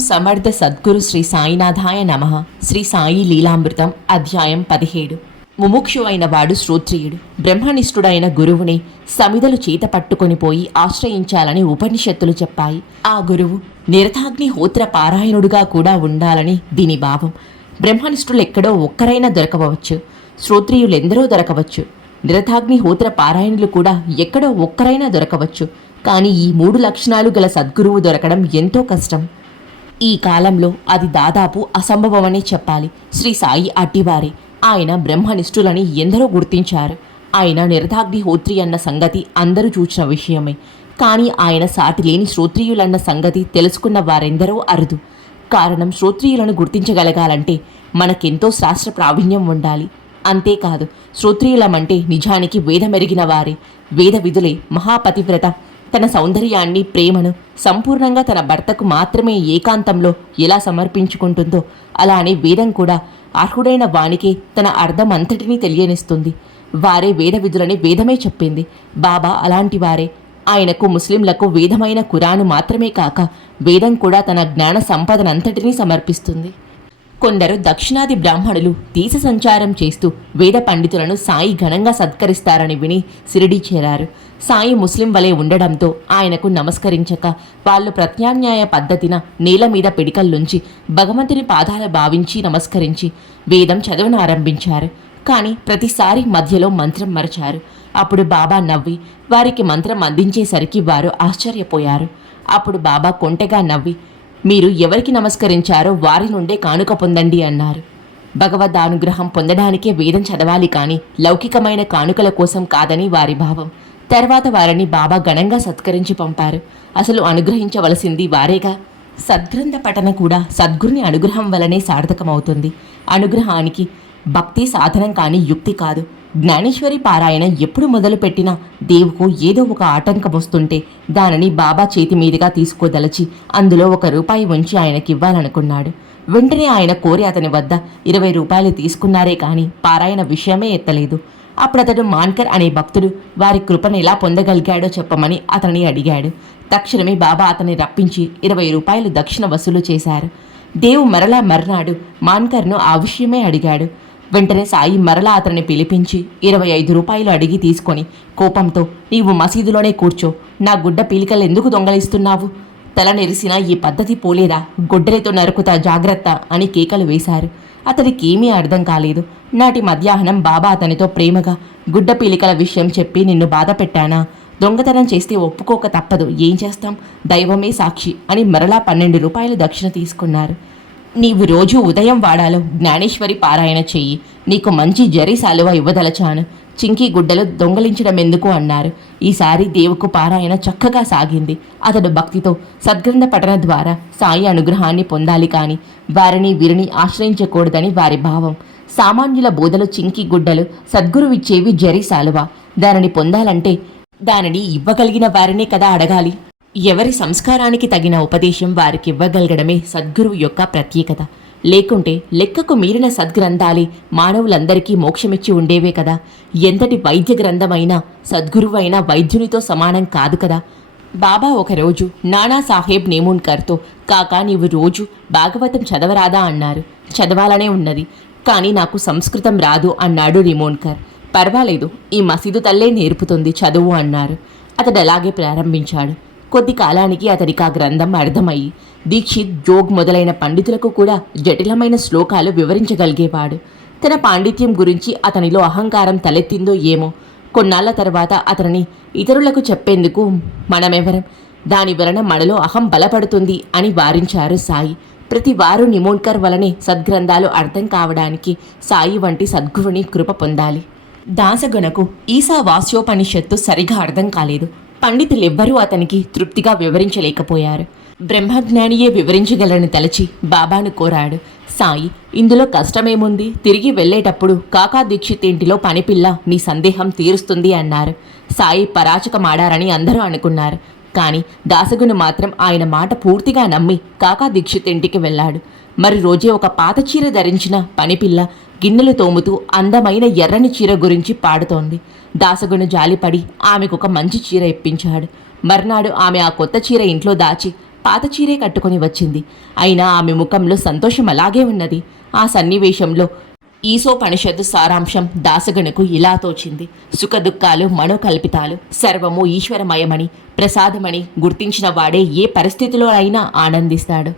సమర్థ సద్గురు శ్రీ సాయినాథాయ నమ. శ్రీ సాయి లీలామృతం అధ్యాయం పదిహేడు. ముముక్షువైన వాడు శ్రోత్రియుడు. బ్రహ్మనిష్ఠుడైన గురువుని సమిదలు చేత పట్టుకొని పోయి ఆశ్రయించాలని ఉపనిషత్తులు చెప్పాయి. ఆ గురువు నిరతాగ్నిహోత్ర పారాయణుడుగా కూడా ఉండాలని దీని భావం. బ్రహ్మనిష్ఠులు ఎక్కడో ఒక్కరైనా దొరకవచ్చు. శ్రోత్రియులెందరో దొరకవచ్చు. నిరతాగ్నిహోత్ర పారాయణులు కూడా ఎక్కడో ఒక్కరైనా దొరకవచ్చు. కానీ ఈ మూడు లక్షణాలు గల సద్గురువు దొరకడం ఎంతో కష్టం. ఈ కాలంలో అది దాదాపు అసంభవమనే చెప్పాలి. శ్రీ సాయి అడ్డివారే. ఆయన బ్రహ్మనిష్ఠులని ఎందరో గుర్తించారు. ఆయన నిరతాగ్నిహోత్రి అన్న సంగతి అందరూ చూచిన విషయమే. కానీ ఆయన సాటి లేని శ్రోత్రియులన్న సంగతి తెలుసుకున్న వారెందరో అరుదు. కారణం శ్రోత్రియులను గుర్తించగలగాలంటే మనకెంతో శాస్త్ర ప్రావీణ్యం ఉండాలి. అంతేకాదు శ్రోత్రియులమంటే నిజానికి వేదమెరిగిన వారే. వేద విధులే మహాపతివ్రత. తన సౌందర్యాన్ని ప్రేమను సంపూర్ణంగా తన భర్తకు మాత్రమే ఏకాంతంలో ఎలా సమర్పించుకుంటుందో అలానే వేదం కూడా అర్హుడైన వానికే తన అర్థం అంతటినీ తెలియనిస్తుంది. వారే వేద విధులని వేదమే చెప్పింది. బాబా అలాంటి వారే. ఆయనకు ముస్లింలకు వేదమైన కురాను మాత్రమే కాక వేదం కూడా తన జ్ఞాన సంపదనంతటినీ సమర్పిస్తుంది. కొందరు దక్షిణాది బ్రాహ్మణులు దేశ సంచారం చేస్తూ వేద పండితులను సాయి ఘనంగా సత్కరిస్తారని విని సిరిడి చేరారు. సాయి ముస్లిం వలె ఉండడంతో ఆయనకు నమస్కరించక వాళ్ళు ప్రత్యామ్నాయ పద్ధతిన నేల మీద పిడికల్లుంచి భగవంతుని పాదాలు భావించి నమస్కరించి వేదం చదవను ఆరంభించారు. కానీ ప్రతిసారి మధ్యలో మంత్రం మరచారు. అప్పుడు బాబా నవ్వి వారికి మంత్రం అందించేసరికి వారు ఆశ్చర్యపోయారు. అప్పుడు బాబా కొంటెగా నవ్వి మీరు ఎవరికి నమస్కరించారో వారి నుండే కానుక పొందండి అన్నారు. భగవద్ అనుగ్రహం పొందడానికే వేదం చదవాలి కానీ లౌకికమైన కానుకల కోసం కాదని వారి భావం తర్వాత వారిని బాబా ఘనంగా సత్కరించి పంపారు. అసలు అనుగ్రహించవలసింది వారేగా? సద్గ్రంథ పఠన కూడా సద్గురుని అనుగ్రహం వలనే సార్థకమవుతుంది. అనుగ్రహానికి భక్తి సాధనం కాని యుక్తి కాదు. జ్ఞానేశ్వరి పారాయణ ఎప్పుడు మొదలుపెట్టినా దేవుకు ఏదో ఒక ఆటంకం వస్తుంటే దానిని బాబా చేతి మీదుగా తీసుకోదలచి అందులో ఒక రూపాయి ఉంచి ఆయనకివ్వాలనుకున్నాడు వెంటనే ఆయన కోరి అతని వద్ద ఇరవై రూపాయలు తీసుకున్నారే కానీ పారాయణ విషయమే ఎత్తలేదు. అప్పుడు అతడు మాన్కర్ అనే భక్తుడు వారి కృపను ఎలా పొందగలిగాడో చెప్పమని అతనిని అడిగాడు. తక్షణమే బాబా అతన్ని రప్పించి ఇరవై రూపాయలు దక్షిణ వసూలు చేశారు. దేవు మరలా మర్నాడు మాన్కర్ను ఆ విషయమే అడిగాడు. వెంటనే సాయి మరలా అతన్ని పిలిపించి ఇరవై ఐదు రూపాయలు అడిగి తీసుకొని కోపంతో నీవు మసీదులోనే కూర్చో. నా గుడ్డ పీలికలు ఎందుకు దొంగలిస్తున్నావు? తల నెరిసినా ఈ పద్ధతి పోలేదా? గొడ్డలితో నరుకుతా జాగ్రత్త అని కేకలు వేశారు. అతనికి ఏమీ అర్థం కాలేదు. నాటి మధ్యాహ్నం బాబా అతనితో ప్రేమగా గుడ్డ పీలికల విషయం చెప్పి నిన్ను బాధ పెట్టానా? దొంగతనం చేస్తే ఒప్పుకోక తప్పదు. ఏం చేస్తాం? దైవమే సాక్షి అని మరలా పన్నెండు రూపాయలు దక్షిణ తీసుకున్నారు. నీవు రోజు ఉదయం వాడాలో జ్ఞానేశ్వరి పారాయణ చెయ్యి. నీకు మంచి జరి సాలువ ఇవ్వదలచాను. చింకీ గుడ్డలు దొంగలించడం ఎందుకు అన్నారు. ఈసారి దేవుకు పారాయణ చక్కగా సాగింది. అతడు భక్తితో సద్గ్రంథ పఠన ద్వారా సాయి అనుగ్రహాన్ని పొందాలి కాని వారిని వీరిని ఆశ్రయించకూడదని వారి భావం. సామాన్యుల బోధలు చింకి గుడ్డలు సద్గురువిచ్చేవి జరి సాలువా. దానిని పొందాలంటే దానిని ఇవ్వగలిగిన వారినే కదా అడగాలి. ఎవరి సంస్కారానికి తగిన ఉపదేశం వారికి ఇవ్వగలగడమే సద్గురువు యొక్క ప్రత్యేకత. లేకుంటే లెక్కకు మీరిన సద్గ్రంథాలే మానవులందరికీ మోక్షమిచ్చి ఉండేవే కదా. ఎంతటి వైద్య గ్రంథమైనా సద్గురువైన వైద్యునితో సమానం కాదు కదా. బాబా ఒకరోజు నానాసాహెబ్ నేమున్కర్తో కాకా నీవు రోజు భాగవతం చదవరాదా? అన్నారు. చదవాలనే ఉన్నది కానీ నాకు సంస్కృతం రాదు అన్నాడు రిమోన్కర్ పర్వాలేదు ఈ మసీదు తల్లే నేర్పుతుంది చదువు అన్నారు. అతడు అలాగే ప్రారంభించాడు. కొద్ది కాలానికి అతడికి ఆ గ్రంథం అర్థమయ్యి దీక్షిత్ జోగ్ మొదలైన పండితులకు కూడా జటిలమైన శ్లోకాలు వివరించగలిగేవాడు. తన పాండిత్యం గురించి అతనిలో అహంకారం తలెత్తిందో ఏమో కొన్నాళ్ళ తర్వాత అతనిని ఇతరులకు చెప్పేందుకు మనమెవరం? దాని వలన మనలో అహం బలపడుతుంది అని వారించారు సాయి. ప్రతి వారు నిమోన్కర్ వలనే సద్గ్రంథాలు అర్థం కావడానికి సాయి వంటి సద్గురుని కృప పొందాలి. దాసగణకు ఈసా వాస్యోపనిషత్తు సరిగా అర్థం కాలేదు. పండితులెవ్వరూ అతనికి తృప్తిగా వివరించలేకపోయారు. బ్రహ్మజ్ఞానియే వివరించగలని తలచి బాబాను కోరాడు. సాయి ఇందులో కష్టమేముంది? తిరిగి వెళ్ళేటప్పుడు కాకా దీక్షిత్ ఇంటిలో పనిపిల్ల నీ సందేహం తీరుస్తుంది అన్నారు. సాయి పరాచకమాడారని అందరూ అనుకున్నారు. కానీ దాసగును మాత్రం ఆయన మాట పూర్తిగా నమ్మి కాకా దీక్షిత్ ఇంటికి వెళ్ళాడు. మరి రోజే ఒక పాత చీర ధరించిన పనిపిల్ల గిన్నెలు తోముతూ అందమైన ఎర్రని చీర గురించి పాడుతోంది. దాసగుని జాలిపడి ఆమెకు ఒక మంచి చీర ఇప్పించాడు. మర్నాడు ఆమె ఆ కొత్త చీర ఇంట్లో దాచి పాత చీరే కట్టుకొని వచ్చింది. అయినా ఆమె ముఖంలో సంతోషం అలాగే ఉన్నది. ఆ సన్నివేశంలో ఈసోపనిషత్తు సారాంశం దాసగణకు ఇలా తోచింది. సుఖదుఖాలు మనోకల్పితాలు సర్వము ఈశ్వరమయమని ప్రసాదమని గుర్తించిన వాడే ఏ పరిస్థితిలో అయినా ఆనందిస్తాడు.